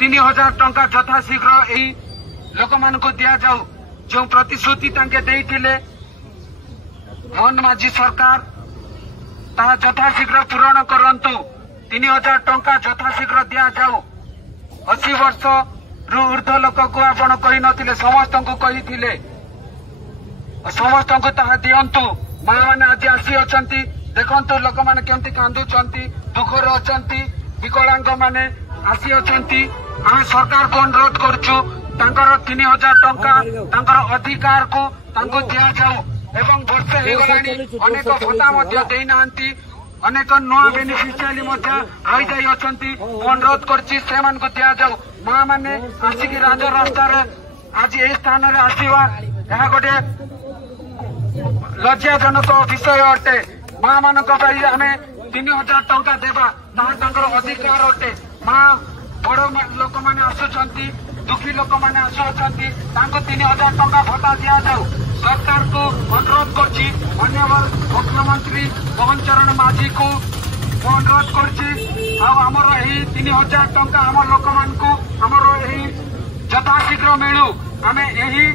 3000 टंका यथाशीघ्र यही लोक मान दि जाऊ जो प्रतिश्रुति तांके देइथिले मोहन माझी सरकार ताहा यथाशीघ्र पूरण करंतु 3000 टंका यथाशीघ्र दि जाऊ 80 वर्ष रु ऊर्ध्व लोक को आपण कही नथिले समस्त को कही समस्त को ताहा दियंतु माँ मैंने आज आसी अछंती देखंतु लोक माने केमती कांदुचंती दुखर अछंती विकलांग माने आसी अछंती आमे सरकार को अनुरोध करछु तांकर 3000 टंका तांकर अधिकार को तांको दिया जाऊ एवं वर्षे हे गलानी अनेक भत्ता मध्य देई नांती अनेक नुआ बेनिफिशियरी मध्य रही जाई अछंती अनुरोध करछि सेमान को दिया जाऊ माँ माने आसिक राज रास्ता रे आज ए स्थान रे आसीवा यह गोटे लज्जाजनक विषय अटे माँ मान आम 3000 टंका देवा अधिकार अटे माँ बड़ लोक मैंने आसुंच दुखी लोक मैंने आसुंच 3000 टंका भत्ता दि जाऊ सरकार को अनुरोध करछि धन्यवाद मुख्यमंत्री मोहन चरण माझी को अनुरोध करमर 3000 टंका आम लोक मानर यथाशीघ्र मिलू आम यही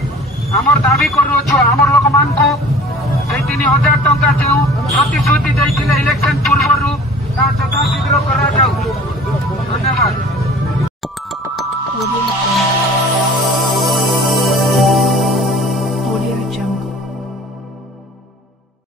आमर दाबी करुछु आम लोक मान 3000 टंका जो प्रतिश्रुति देइथिले इलेक्शन पूर्व यथाशीघ्र करा जाऊ।